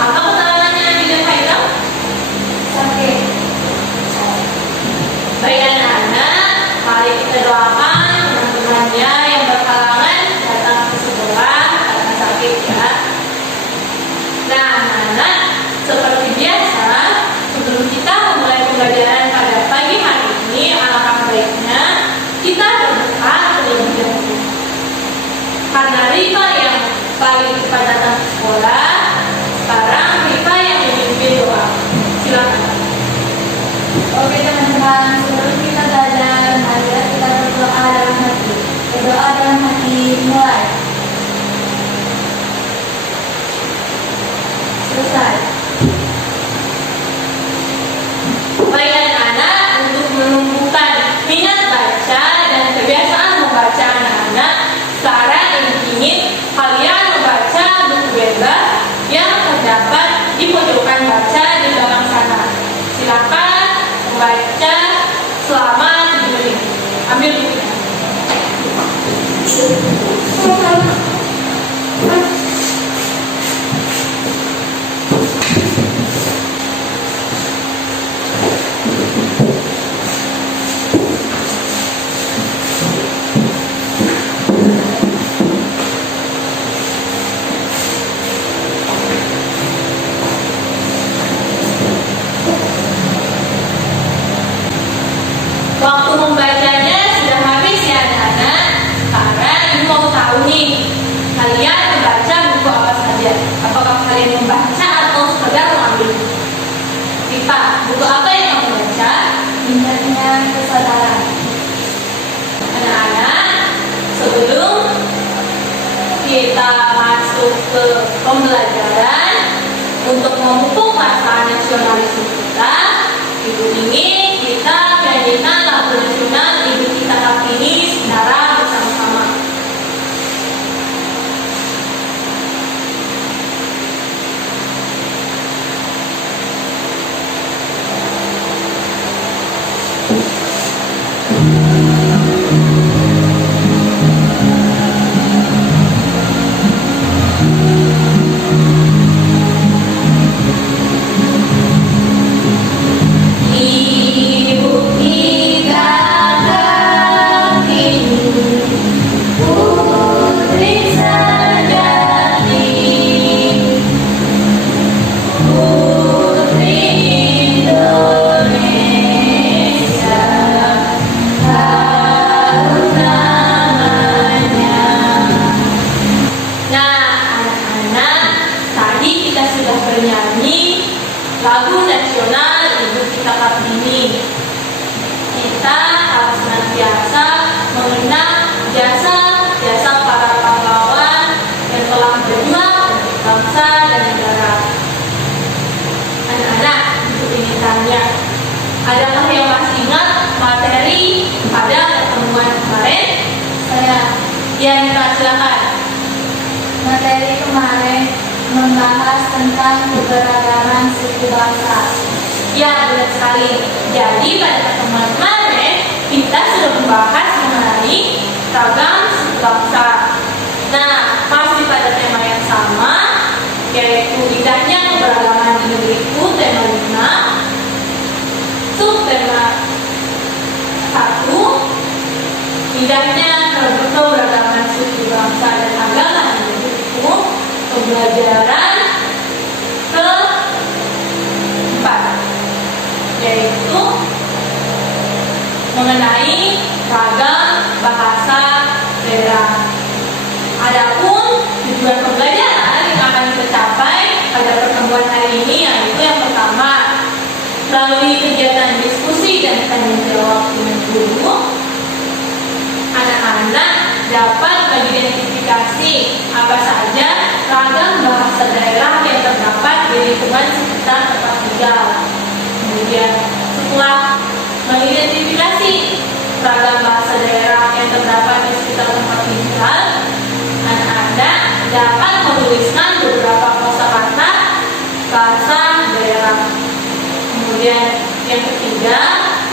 Apa kenalannya dengan Haikal? Sakit. Baik anak-anak, mari kita doakan teman-temannya yang berhalangan datang ke sekolah karena sakit ya. Nah anak-anak, seperti biasa, sebelum kita memulai pembelajaran pada pagi hari ini, alangkah baiknya kita berdoa terlebih dahulu. Karena Rifa yang paling cepat datang ke sekolah, sekarang Rifa yang memimpin doa. Silakan. Oke teman-teman, sebelum kita belajar, mari kita berdoa dalam hati. Berdoa dalam hati, mulai. Selesai. Baik anak-anak, untuk menumbuhkan minat baca dan kebiasaan membaca anak-anak, sekarang ingin kalian membaca buku bebas yang terdapat di pojokan baca di belakang sana. Silakan membaca selama 7 menit. Ambil bukunya. Waktu membacanya sudah habis ya anak-anak. Karena ibu mau tahu nih, kalian membaca buku apa saja? Apakah kalian membaca atau sekedar mengambil? Rifa, buku apa yang kamu baca? Indahnya kesadaran. Anak-anak, sebelum kita masuk ke pembelajaran untuk memupuk rasa nasionalisme kita, ibu ingin kita menyanyikan lagu nasional Ibu Kita Kartini secara bersama-sama. Ibu kita Kartini, putri sejati, putri Indonesia, harus namanya. Nah anak-anak, tadi kita sudah bernyanyi lagu nasional Ibu Kita Kartini. Kita harus senantiasa mengenang jasa-jasa para pahlawan yang telah berjuang untuk bangsa dan negara. Anak-anak, ibu ingin tanya, adakah yang masih ingat materi pada pertemuan kemarin? Saya Yanita, silakan. materi kemarin membahas tentang keberagaman suku bangsa. Ya, benar sekali. Jadi pada pertemuan kemarin kita sudah membahas mengenai ragam suku bangsa. Nah, masih pada tema yang sama, yaitu indahnya keberagaman di negeriku, tema 5. Subtema 1, indahnya keberagaman suku bangsa dan agama di negeriku. Pembelajaran keempat, yaitu mengenai ragam bahasa daerah. Adapun tujuan pembelajaran yang akan kita capai pada pertemuan hari ini yaitu yang pertama, melalui kegiatan diskusi dan tanya jawab dengan guru, anak-anak dapat mengidentifikasi apa saja ragam bahasa daerah yang terdapat di lingkungan sekitar tempat tinggal. Kemudian setelah mengidentifikasi ragam bahasa daerah yang terdapat di sekitar tempat tinggal, anak-anak dapat menuliskan beberapa kosakata bahasa daerah. Kemudian yang ketiga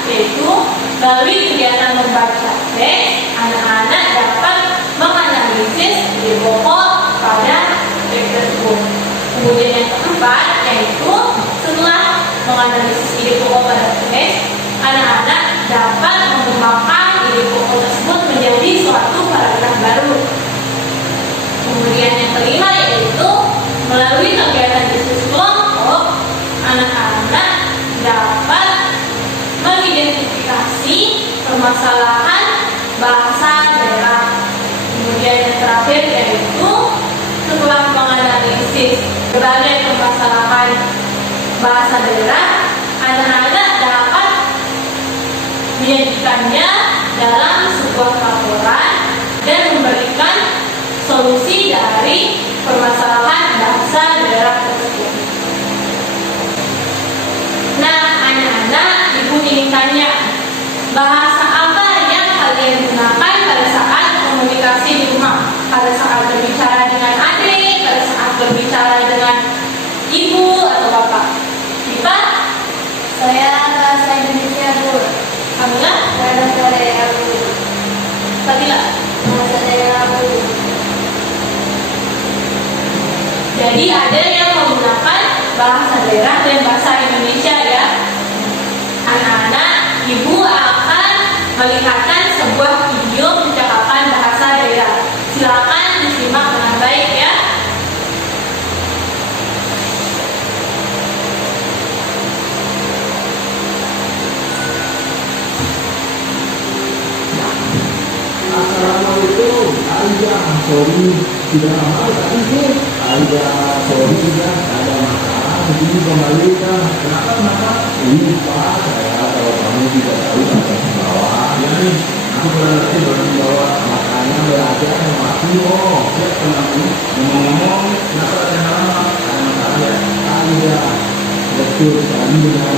yaitu melalui kegiatan membaca teks, anak-anak dapat menganalisis ide pokok pada teks tersebut. Kemudian yang keempat keempat yaitu setelah menganalisis ide pokok pada teks, anak-anak dapat mengembangkan ide pokok tersebut menjadi suatu paragraf baru. Kemudian yang kelima yaitu melalui kegiatan diskusi kelompok, anak-anak dapat mengidentifikasi permasalahan bahasa daerah. Kemudian yang terakhir yaitu setelah menganalisis berbagai permasalahan bahasa daerah, anak-anak dapat menyajikannya dalam sebuah laporan dan memberikan solusi dari permasalahan bahasa daerah tersebut. Nah, anak-anak, ibu ingin tanya, bahasa apa yang kalian gunakan pada saat komunikasi di rumah? Pada saat berbicara dengan adik, pada saat berbicara dengan ibu atau bapak? Diva? Saya bahasa Indonesia, Bu. Kamila? Bahasa daerah, Bu. Fadila? Bahasa daerah, Bu. Jadi ada yang menggunakan bahasa daerah dan bahasa Indonesia ya. Anak-anak, ibu akan melihatkan sebuah video percakapan bahasa daerah. Silakan disimak dengan baik ya. Assalamualaikum. Sorry tidak lama tadi tuh. Sorry juga ada masalah. Begini kembalikan. Kenapa? Lupa saya kalau kamu tidak tahu bahasa Sumbawa. Ya nih, aku pernah ngerti bahasa Sumbawa. Makanya belajar sama aku. Ya kenapa? Ngomong-ngomong, kenapa ada nama? Ada masalah ya? Ada. Betul sekali benar.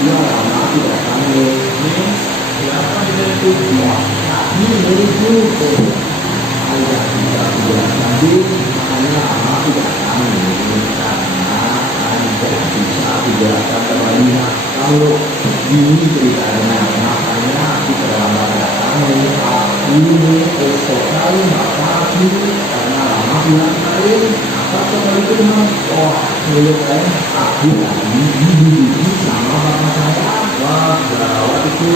Dia lama tidak tahu. Nih, siapa itu? Ini itu. Ayah tidak tadi makanya lama tidak tahu karena tidak bisa dijelaskan kembali. Kalau ini ceritanya makanya aku terlambat datang. Aku esok kali aku karena lama tidak tahu apa kembali itu mas. Oh menurut saya aku lagi dididik sama bapak saya. Wah gawat itu.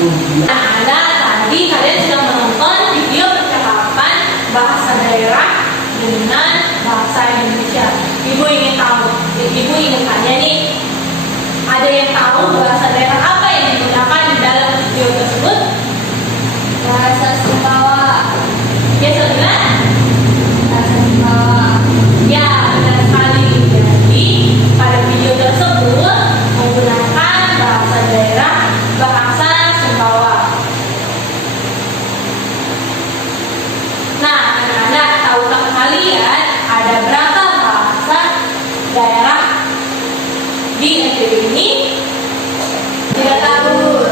Anak-anak, tadi kalian sudah menonton video percakapan bahasa daerah dengan bahasa Indonesia. Ibu ingin tahu, ibu ingin tanya nih, ada yang tahu bahasa daerah apa yang digunakan di dalam video tersebut? Bahasa Sumbawa. Ya sudah? Bahasa Sumbawa. Ya, benar sekali. Jadi, pada video tersebut menggunakan bahasa daerah, bahasa Sumbawa. Nah, anak-anak, tahukah kalian ada berapa bahasa daerah di NTB ini? Tidak tahu.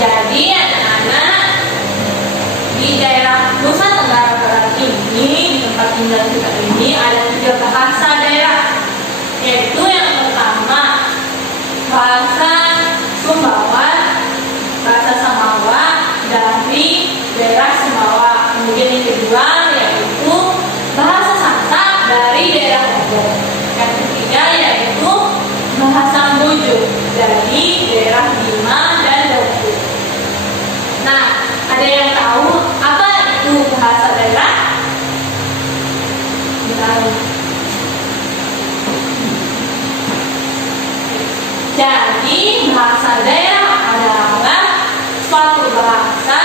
Jadi, anak-anak, di daerah Nusa Tenggara Barat ini, di tempat tinggal kita ini, ada 3 bahasa daerah. Yaitu yang pertama, bahasa Sumbawa, bahasa Samawa dari daerah Sumbawa. Kemudian yang kedua yaitu bahasa Sasak dari daerah Lombok. Yang ketiga yaitu bahasa Bujuk dari daerah Bima dan Lombok. Nah, ada yang tahu apa itu bahasa daerah? Tahu. Jadi bahasa daerah adalah suatu bahasa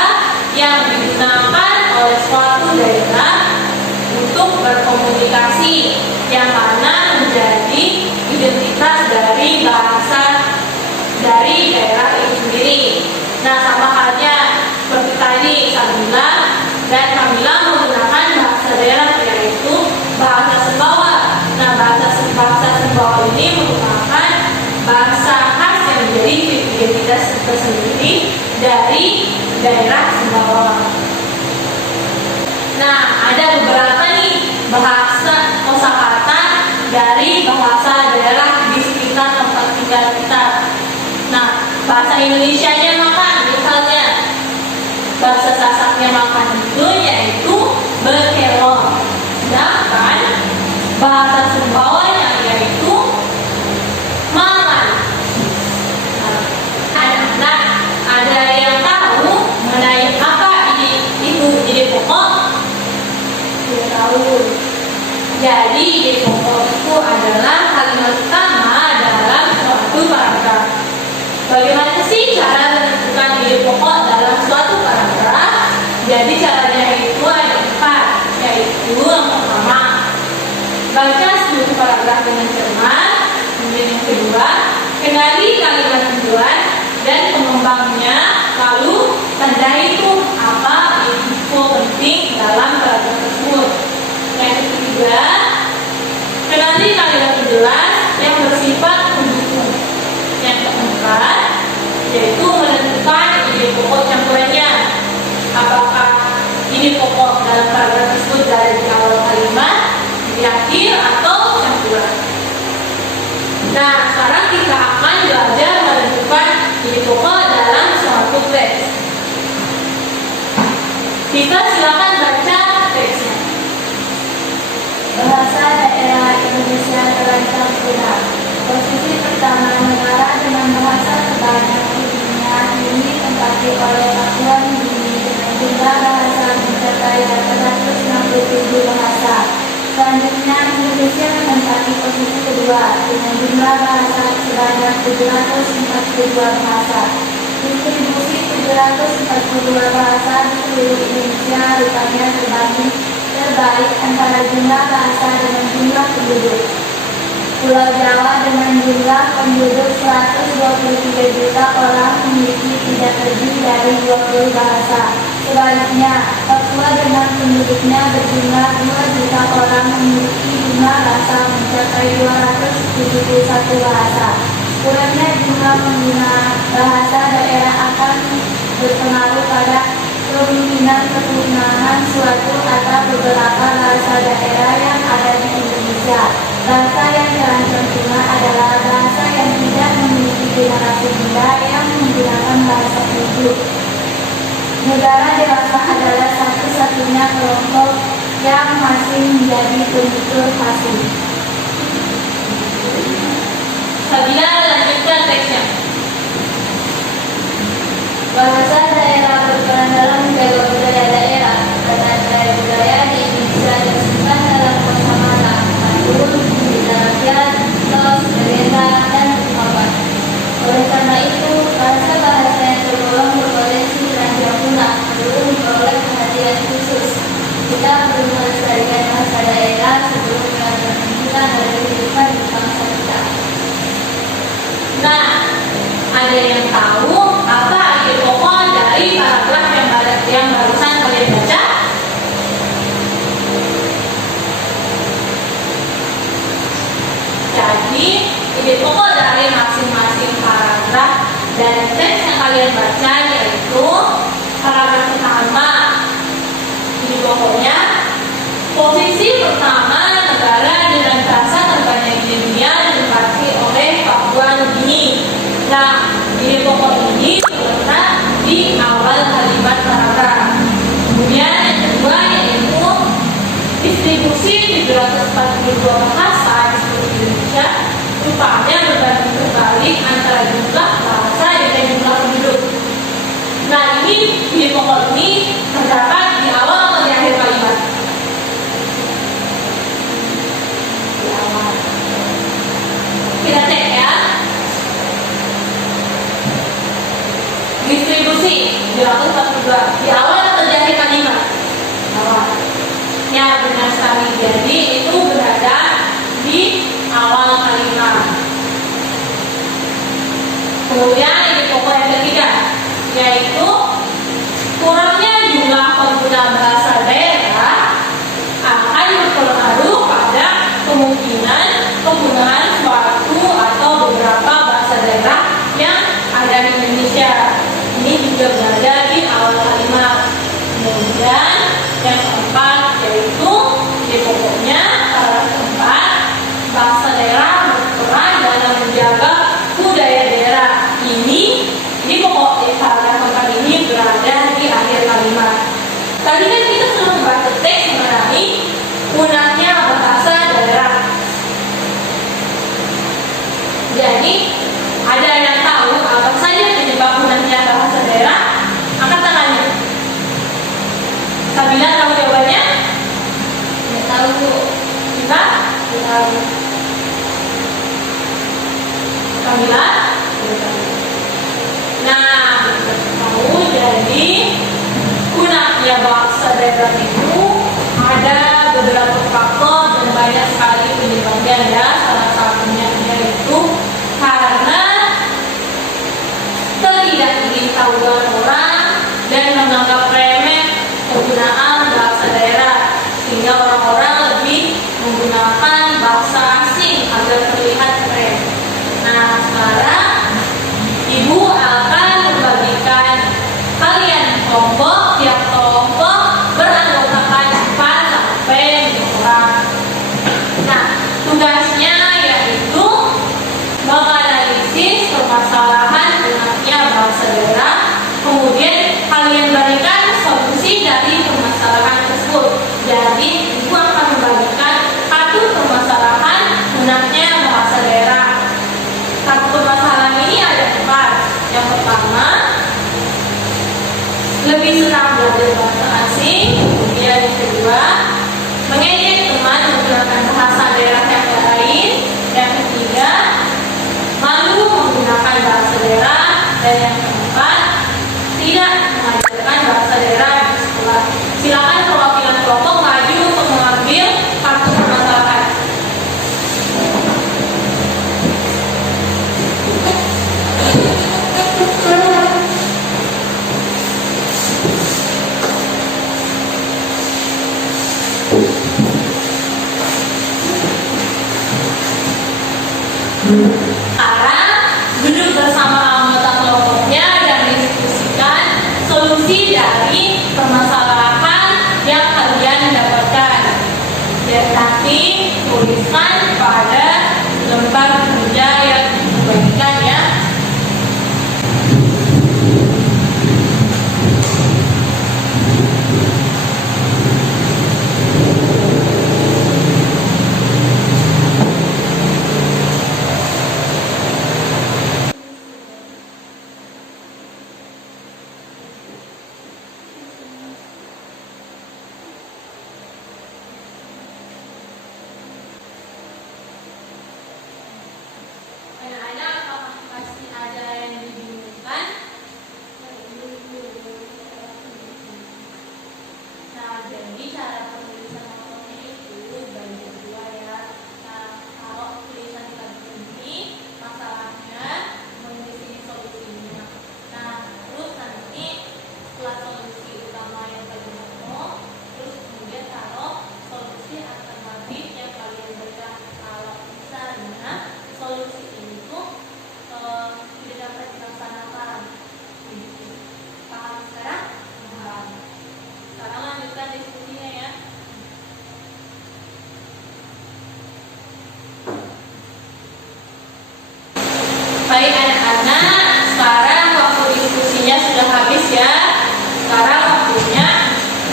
yang digunakan oleh suatu daerah untuk berkomunikasi, yang mana menjadi identitas dari bahasa dari daerah itu sendiri. Nah, sama halnya seperti tadi Kamila dan Kamila menggunakan bahasa daerah yaitu bahasa Sumbawa. Nah, bahasa Sumbawa ini merupakan bahasa khas yang menjadi identitas tersendiri dari daerah Sumbawa. Nah, ada beberapa nih bahasa kosakata dari bahasa daerah di sekitar tempat tinggal kita. Nah, bahasa Indonesianya makan, misalnya bahasa Sasaknya makan itu yaitu berkelon. Sedangkan bahasa Sumbawanya yaitu sih cara menentukan ide pokok dalam suatu paragraf? Jadi caranya itu ada 4, yaitu yang pertama, baca seluruh paragraf dengan cermat. Kemudian yang kedua, kenali kalimat tujuan dan pengembangnya, lalu tandai itu apa info penting dalam paragraf tersebut. Yang ketiga, kenali kalimat jelas yang bersifat pendukung. Yang keempat, yaitu menentukan ide pokok campurannya. Apakah ide pokok dalam paragraf tersebut berada di awal kalimat, di akhir, atau campuran. Nah, sekarang kita akan belajar menentukan ide pokok dalam suatu teks. Kita silakan baca teksnya. Bahasa daerah Indonesia terancam punah. Posisi pertama, negara dengan bahasa terbanyak di dunia ini ditempati oleh Papua Nugini dengan jumlah bahasa mencapai 467 bahasa. Selanjutnya, Indonesia menempati posisi kedua dengan jumlah bahasa sebanyak 742 bahasa. Distribusi 742 bahasa di seluruh Indonesia rupanya terbagi terbaik antara jumlah bahasa dengan jumlah penduduk. Pulau Jawa dengan jumlah penduduk 123 juta orang memiliki tidak lebih dari 20 bahasa. Sebaliknya, Papua dengan penduduknya berjumlah 2 juta orang memiliki jumlah bahasa mencapai 271 bahasa. Kurangnya jumlah pengguna bahasa daerah akan berpengaruh pada kemungkinan kepunahan suatu atau beberapa bahasa daerah yang ada di Indonesia. Bahasa yang terancam punah adalah bahasa yang tidak memiliki generasi muda yang menggunakan bahasa itu. Negara dewasa adalah satu-satunya kelompok yang masih menjadi penutur fasih. Sabila lanjutkan teksnya. Bahasa daerah berperan dalam menjaga budaya daerah. Karena budaya di Indonesia disimpan dalam kosakata, pantun, cerita rakyat, tos, legenda, dan ungkapan. Oleh karena itu, bahasa-bahasa yang tergolong berpotensi terancam punah perlu memperoleh perhatian khusus. Kita perlu melestarikan bahasa daerah sebelum melanjutkan kita dari kehidupan di bangsa kita. Nah, ada yang tahu apa ide pokok dari paragraf yang barusan kalian baca? Jadi, ide pokok dari masing-masing paragraf dan teks yang kalian baca yaitu paragraf pertama. Ide pokoknya, posisi pertama, negara dengan bahasa terbanyak di dunia ditempati oleh Papua Nugini. Nah, ide pokok ini terletak di awal kalimat paragraf. Kemudian yang kedua yaitu distribusi 742 bahasa di seluruh Indonesia rupanya berbanding terbalik antara jumlah bahasa dan jumlah penduduk. Nah, ini ide pokok ini terdapat di awal atau di akhir kalimat? Di awal. Kita cek ya. Distribusi 742 di awal atau di akhir kalimat? Awal. Ya, benar sekali. Jadi itu berada di awal kalimat. Kemudian ide pokok yang ketiga yaitu kurangnya jumlah pengguna bahasa daerah akan berpengaruh pada kemungkinan penggunaan suatu atau beberapa bahasa daerah yang ada di Indonesia. Ini juga berada di awal kalimat. Kemudian yang keempat yaitu ide pokoknya paragraf keempat, bahasa daerah berperan dalam menjaga budaya daerah. Ini ide pokok paragraf keempat ini berada di akhir kalimat. Tadi kan kita sudah membaca teks mengenai punahnya bahasa daerah. Jadi ada yang tahu apa saja penyebab punahnya bahasa daerah? Angkat tangannya. Sabila tahu jawabannya? Tidak tahu, Bu. Kita? Tahu. Sabila? daerah itu ada beberapa faktor dan banyak sekali penyebabnya ya. Salah satunya yaitu karena ketidaktahuan orang dan menganggap remeh penggunaan bahasa daerah, sehingga orang-orang lebih menggunakan bahasa asing agar terlihat keren. Nah, sekarang Ibu akan membagikan kalian kelompok, tiap kelompok beranggotakan 4 sampai 5 orang. Nah, tugasnya yaitu menganalisis permasalahan gunanya bahasa daerah, kemudian kalian berikan solusi dari permasalahan tersebut. Jadi, Ibu akan membagikan 1 permasalahan gunanya bahasa daerah. 1 permasalahan ini ada 4. Yang pertama, lebih senang belajar bahasa asing. Kemudian yang kedua, mengejek teman menggunakan bahasa daerah yang lain. Yang ketiga, malu menggunakan bahasa daerah. Dan yang keempat, tidak mengajarkan bahasa daerah di sekolah. Silakan perwakilan kelompok maju untuk mengambil 1 permasalahan. Sekarang duduk bersama anggota kelompoknya dan diskusikan solusi dari permasalahan yang kalian dapatkan. Dan nanti tuliskan pada lembar kerja yang dibagikan ya. Anak-anak, apakah pasti ada yang dibingungkan? Nah, jadi cara penulisan novelnya itu bagi 2 ya. Nah, kalau tulisan di bagian ini, masalahnya menulis ini solusinya. Nah, terus nanti setelah solusi utama yang bagian novel, terus kemudian taruh solusi alternatif yang kalian berikan. Kalau misalnya solusi ini tuh tidak dapat dilaksanakan. Paham sekarang? Paham. Sekarang lanjutkan diskusinya ya. Baik anak-anak, sekarang waktu diskusinya sudah habis ya. Sekarang waktunya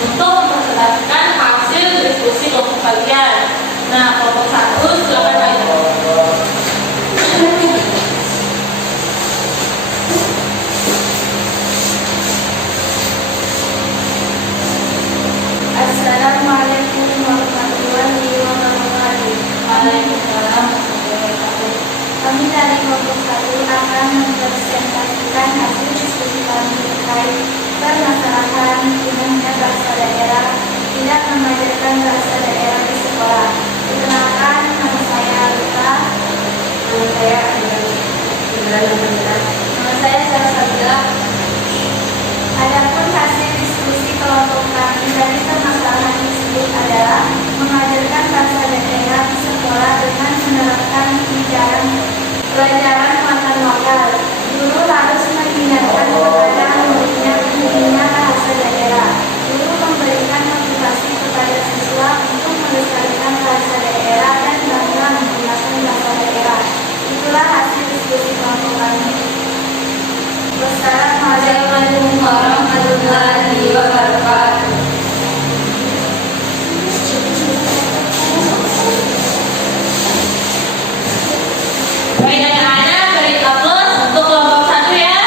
untuk memperlihatkan hasil diskusi kelompok kalian. Nah, kelompok 1 silakan maju. Assalamualaikum warahmatullahi wabarakatuh. Waalaikumsalam warahmatullahi wabarakatuh. Kami dari kelompok 1 akan mempresentasikan hasil diskusi kami terkait permasalahan gunanya bahasa daerah, tidak mengajarkan bahasa daerah di sekolah. Perkenalkan, nama saya Luka. Nama saya Nama saya Sabila. Adapun hasil diskusi kelompok kami dari permasalahan tersebut adalah mengajarkan bahasa daerah di sekolah dengan menerapkan pelajaran muatan lokal. Guru harus mengingatkan kepada muridnya pentingnya bahasa daerah. Guru memberikan motivasi kepada siswa untuk melestarikan bahasa daerah dan bangga menggunakan bahasa daerah. Itulah hasil diskusi kelompok kami. Assalamualaikum warahmatullahi wabarakatuh. Baik anak-anak, beri aplaus untuk kelompok 1 ya.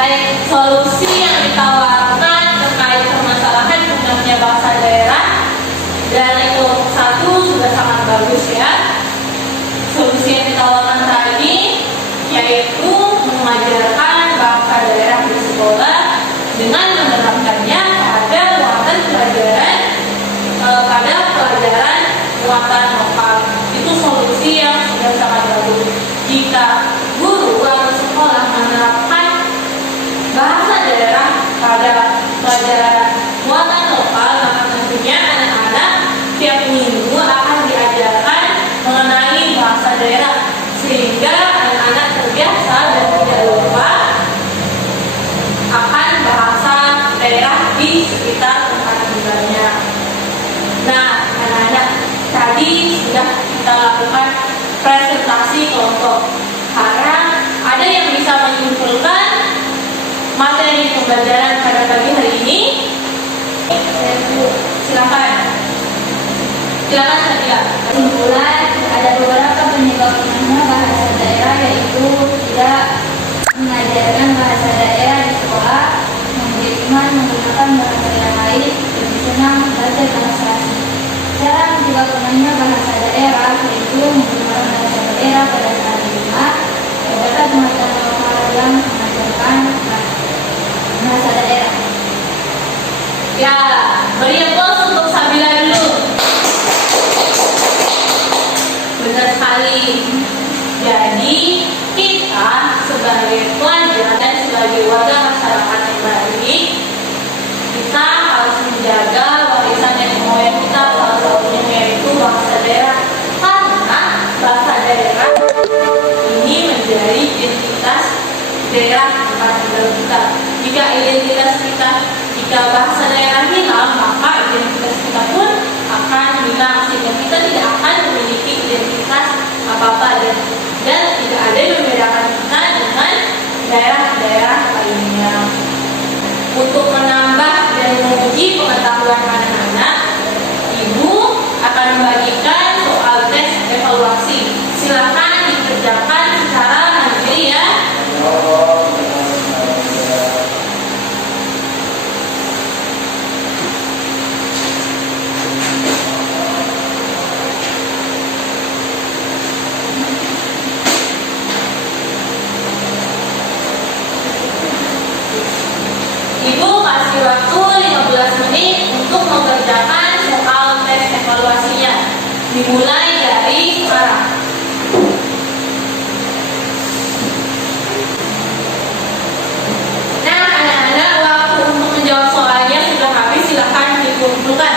Baik, solusi yang ditawarkan terkait permasalahan gunanya bahasa daerah dari kelompok 1 sudah sangat bagus ya. Solusi yang ditawarkan tadi yaitu mengajarkan melakukan presentasi kelompok. Karena ada yang bisa menyimpulkan materi pembelajaran pada pagi hari ini. Silakan. Silakan Satya. Kesimpulan, ada beberapa penyebab utama bahasa daerah, yaitu tidak mengajarkan bahasa daerah di sekolah, menggunakan bahasa yang lain, lebih senang belajar bahasa asing. Cara menyebabkannya bahasa daerah, yaitu menggunakan bahasa daerah pada saat di rumah, terdapat semacam hal yang mengajarkan bahasa daerah. Ya, beri aplaus untuk Sabila dulu. Benar sekali. Jadi kita sebagai pelajar dan sebagai warga masyarakat yang baik, kita harus menjaga warisan nenek moyang kita, salah satunya yaitu bahasa daerah. Karena bahasa daerah ini menjadi identitas daerah tempat tinggal kita. Jika bahasa daerah hilang, maka identitas kita pun akan hilang, sehingga kita tidak akan memiliki identitas apa-apa dan tidak ada yang membedakan kita dengan daerah-daerah lainnya. Untuk menambah dan menguji pengetahuan anak-anak, Ibu akan membagikan soal tes evaluasi. Silakan dikerjakan secara mandiri ya. Ibu kasih waktu 15 menit untuk mengerjakan soal tes evaluasinya. Dimulai dari sekarang. Nah, anak-anak, waktu untuk menjawab soalnya sudah habis. Silakan dikumpulkan.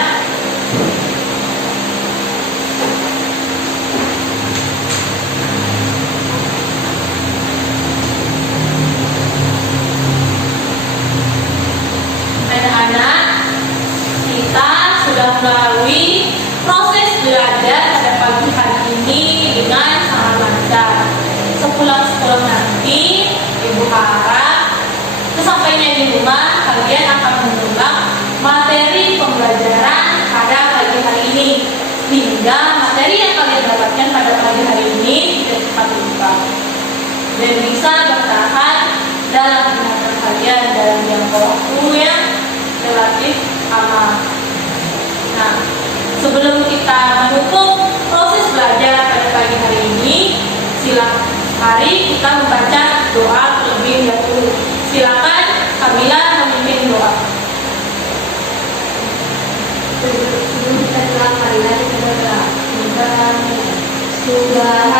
Anak-anak, kita sudah melalui proses belajar pada pagi hari ini dengan sangat lancar. Sepulang sekolah nanti, Ibu harap sesampainya di rumah kalian akan mengulang materi pembelajaran pada pagi hari ini, hingga materi yang kalian dapatkan pada pagi hari ini tidak cepat lupa dan bisa bertahan dalam ingatan kalian dalam jangka waktu yang relatif aman. Nah, sebelum kita menutup proses belajar pada pagi hari ini, mari kita membaca doa terlebih dahulu. Silakan Kamila memimpin doa. Sebelum kita doa, marilah kita berdoa. Subhanallah.